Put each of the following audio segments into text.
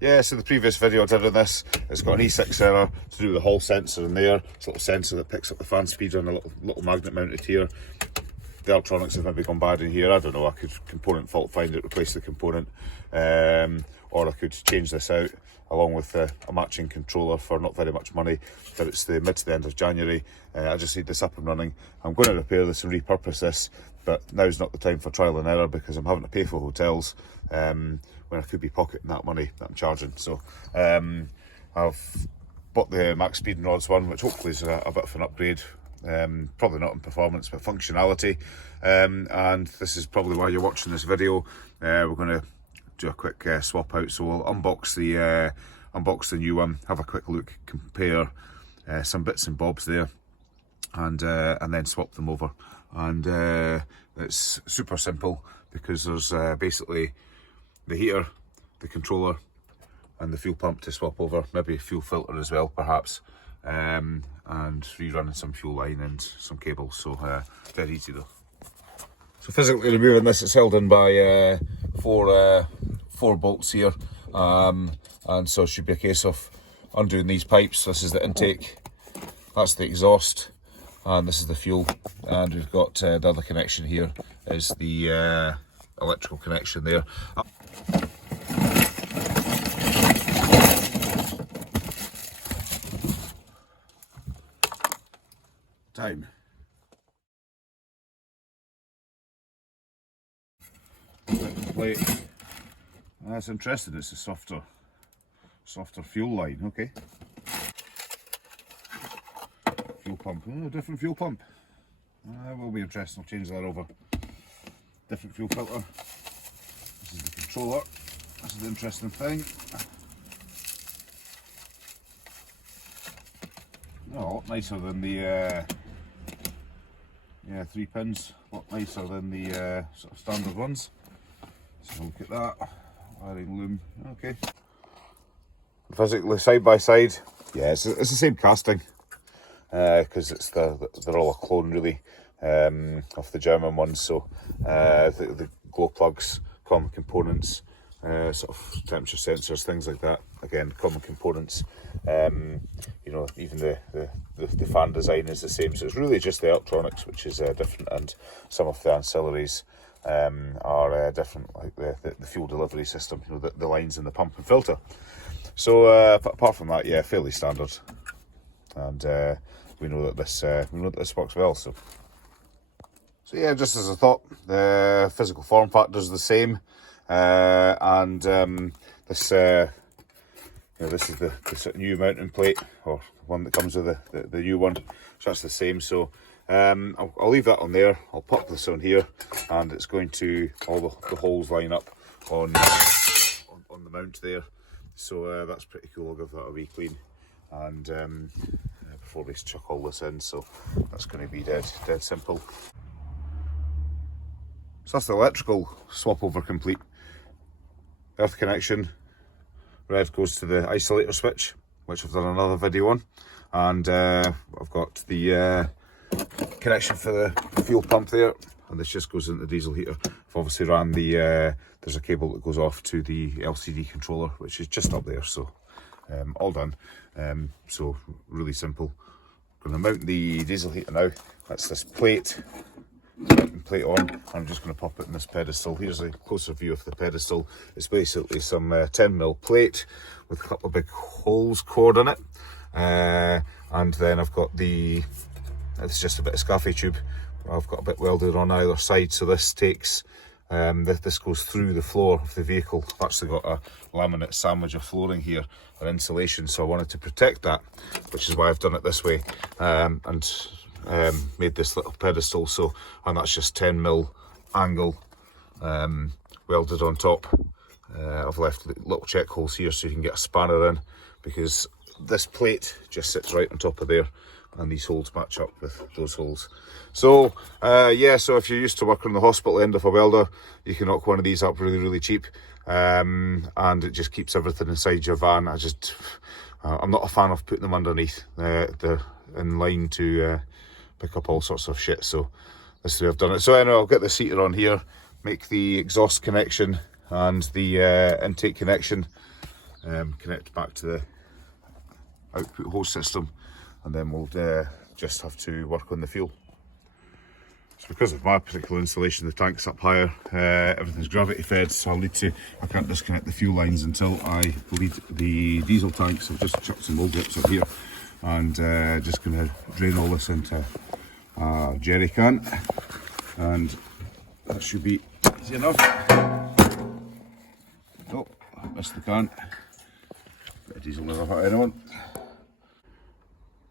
Yeah, so the previous video I did on this, it's got an E6 error to do with the hall sensor in there. It's a little sensor that picks up the fan speed on a little magnet mounted here. The electronics have maybe gone bad in here. I don't know, I could component fault find it, replace the component, or I could change this out along with a matching controller for not very much money. But it's the mid to the end of January. I just need this up and running. I'm going to repair this and repurpose this, but now's not the time for trial and error because I'm having to pay for hotels when I could be pocketing that money that I'm charging. So I've bought the Maxspeedingrods one, which hopefully is a bit of an upgrade. Probably not in performance but functionality, and this is probably why you're watching this video. We're going to do a quick swap out, so we'll unbox the new one, have a quick look, compare some bits and bobs there, and then swap them over. And it's super simple because there's basically the heater, the controller and the fuel pump to swap over, maybe a fuel filter as well perhaps, and rerunning some fuel line and some cables. So very easy though. So physically removing this, it's held in by four bolts here, and so it should be a case of undoing these pipes. This is the intake, that's the exhaust, and this is the fuel, and we've got the other connection here is the electrical connection there. Time. Plate. That's interesting, it's a softer fuel line, okay. Fuel pump, different fuel pump. Will be interesting, I'll change that over. Different fuel filter. This is the controller, this is the interesting thing. Oh, a lot nicer than the 3 pins, a lot nicer than the sort of standard ones. So look at that, wiring loom, okay. Physically side by side, yeah, it's the same casting, because it's they're all a clone really of the German ones. So the glow plugs, common components, sort of temperature sensors, things like that. Again, common components. You know, even the fan design is the same. So it's really just the electronics which is different, and some of the ancillaries are different, like the fuel delivery system. You know, the lines in the pump and filter. So apart from that, yeah, fairly standard. And we know that this works well. So yeah, just as I thought, the physical form factor is the same. And this is the sort of new mounting plate, or one that comes with the new one, so that's the same. So I'll leave that on there. I'll pop this on here, and it's going to all the holes line up on the mount there. So that's pretty cool. I'll give that a wee clean, and before we chuck all this in. So that's going to be dead simple. So that's the electrical swap over complete. Earth connection, red goes to the isolator switch, which I've done another video on, and I've got the connection for the fuel pump there, and this just goes into the diesel heater. I've obviously ran the there's a cable that goes off to the LCD controller, which is just up there. So all done. So really simple. I'm going to mount the diesel heater now. That's this plate on. I'm just going to pop it in this pedestal. Here's a closer view of the pedestal. It's basically some 10mm plate with a couple of big holes cored in it, and then I've got it's just a bit of scaffold tube. I've got a bit welded on either side, so this takes this goes through the floor of the vehicle. I've actually got a laminate sandwich of flooring here for insulation, so I wanted to protect that, which is why I've done it this way, and made this little pedestal. So, and that's just 10mm angle welded on top. I've left little check holes here so you can get a spanner in, because this plate just sits right on top of there, and these holes match up with those holes. So yeah, so if you're used to working on the hospital end of a welder, you can knock one of these up really cheap, and it just keeps everything inside your van. I'm not a fan of putting them underneath. They're in line to pick up all sorts of shit, so this is the way I've done it. So anyway, I'll get the heater on here, make the exhaust connection and the intake connection, connect back to the output hose system, and then we'll just have to work on the fuel. So because of my particular installation, the tank's up higher, everything's gravity fed, so I can't disconnect the fuel lines until I bleed the diesel tank. So I've just chucked some old grips up here and just going to drain all this into a jerry can, and that should be easy enough. Oh, I missed the can. Bit of diesel never hit anyone.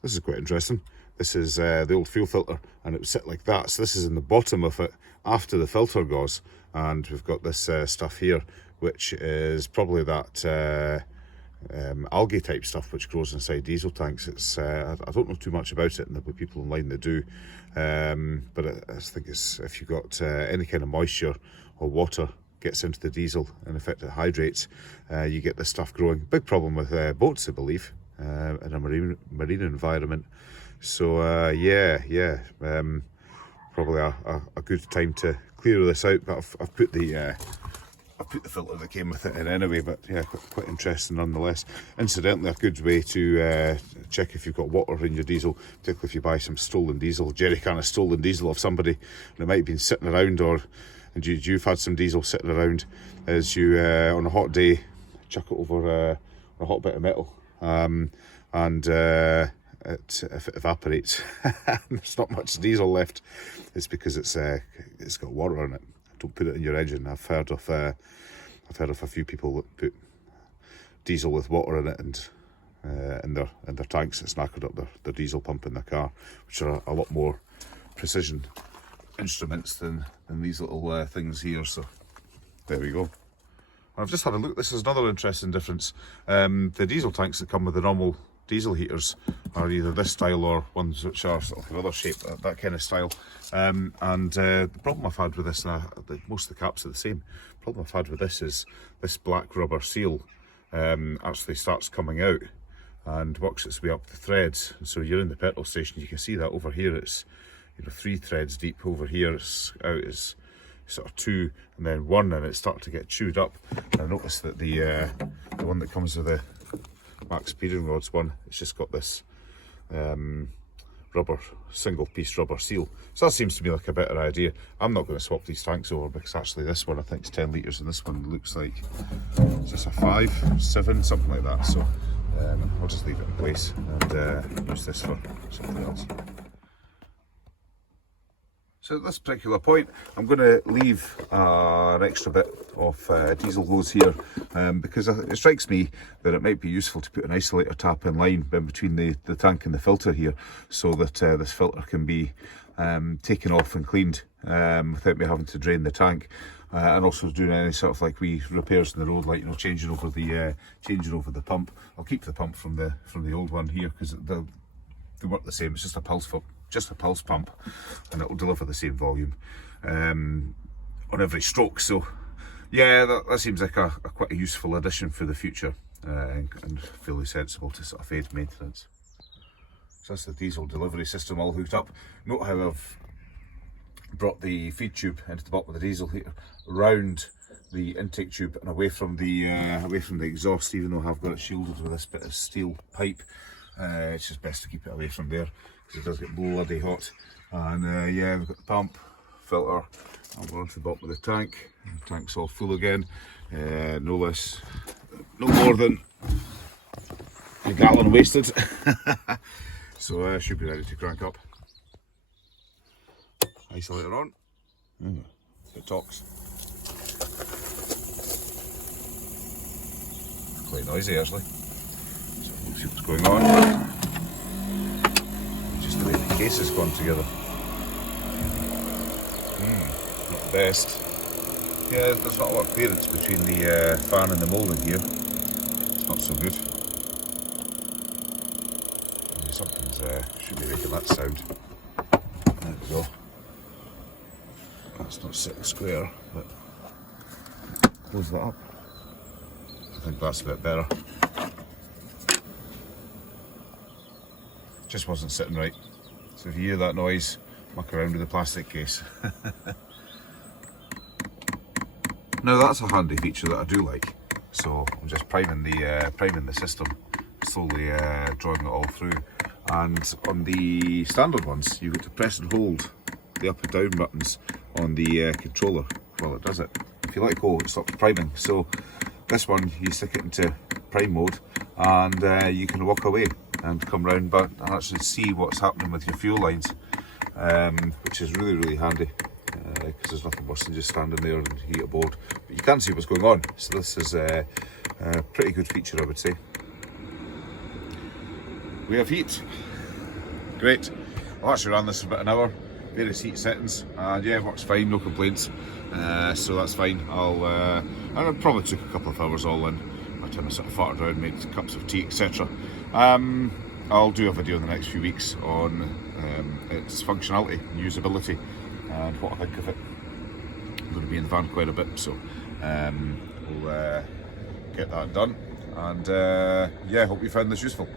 This is quite interesting. This is the old fuel filter, and it would sit like that. So this is in the bottom of it after the filter goes, and we've got this stuff here, which is probably that algae type stuff which grows inside diesel tanks. It's I don't know too much about it, and there'll be people online that do, but I think it's if you've got any kind of moisture or water gets into the diesel, in effect it hydrates, you get this stuff growing. Big problem with boats, I believe, in a marine environment. So probably a good time to clear this out. But I've put the filter that came with it in anyway. But yeah, quite interesting nonetheless. Incidentally, a good way to check if you've got water in your diesel, particularly if you buy some stolen diesel, jerry can of stolen diesel of somebody, and it might have been sitting around, and you've had some diesel sitting around, is you on a hot day chuck it over a hot bit of metal, and if it evaporates there's not much diesel left. It's because it's got water in it. Don't put it in your engine. I've heard of a few people that put diesel with water in it and in their tanks. It's knackered up their diesel pump in their car, which are a lot more precision instruments than these little things here. So there we go. I've just had a look. This is another interesting difference. The diesel tanks that come with the normal diesel heaters are either this style or ones which are sort of another shape, that kind of style. The problem I've had with this, most of the caps are the same. The problem I've had with this is this black rubber seal actually starts coming out and works its way up the threads. And so you're in the petrol station, you can see that over here it's 3 threads deep. Over here it's out as sort of 2 and then 1, and it's starting to get chewed up. And I noticed that the one that comes with the Maxspeedingrods one, it's just got this single piece rubber seal. So that seems to be like a better idea. I'm not going to swap these tanks over because actually this one I think is 10 litres and this one looks like it's just a 5, 7, something like that. So I'll just leave it in place and use this for something else. So at this particular point, I'm going to leave an extra bit of diesel hose here because it strikes me that it might be useful to put an isolator tap in line in between the tank and the filter here, so that this filter can be taken off and cleaned without me having to drain the tank, and also doing any sort of like wee repairs in the road, like changing over the pump. I'll keep the pump from the old one here because they work the same. It's just a pulse pump, and it will deliver the same volume on every stroke. So yeah, that seems like a quite a useful addition for the future, and fairly sensible to sort of aid maintenance. So that's the diesel delivery system all hooked up. Note how I've brought the feed tube into the bottom of the diesel heater, round the intake tube and away from the exhaust, even though I've got it shielded with this bit of steel pipe. It's just best to keep it away from there because it does get bloody hot. And yeah, we've got the pump, filter, and we're onto the bottom of the tank. The tank's all full again. No more than a gallon wasted. So should be ready to crank up. Isolator on. It talks. Quite noisy actually. So we'll see what's going on. Just the way the case has gone together. Not the best. Yeah, there's not a lot of clearance between the fan and the moulding here. It's not so good. Something's should be making that sound. There we go. That's not sitting square, but close that up. I think that's a bit better. Just wasn't sitting right. So if you hear that noise, muck around with the plastic case. Now that's a handy feature that I do like. So I'm just priming the system, slowly drawing it all through. And on the standard ones, you've got to press and hold the up and down buttons on the controller while it does it. If you let go, it stops priming. So this one, you stick it into prime mode, and you can walk away and come round back and actually see what's happening with your fuel lines, which is really handy, because there's nothing worse than just standing there and you get aboard, but you can't see what's going on. So this is a pretty good feature, I would say. We have heat. Great. I've actually ran this for about an hour. Various heat settings, and yeah, it works fine, no complaints. So that's fine. And it probably took a couple of hours all in. By the time I sort of farted around, made cups of tea, etc. I'll do a video in the next few weeks on its functionality, usability, and what I think of it. I'm going to be in the van quite a bit, so we'll get that done. And yeah, hope you found this useful.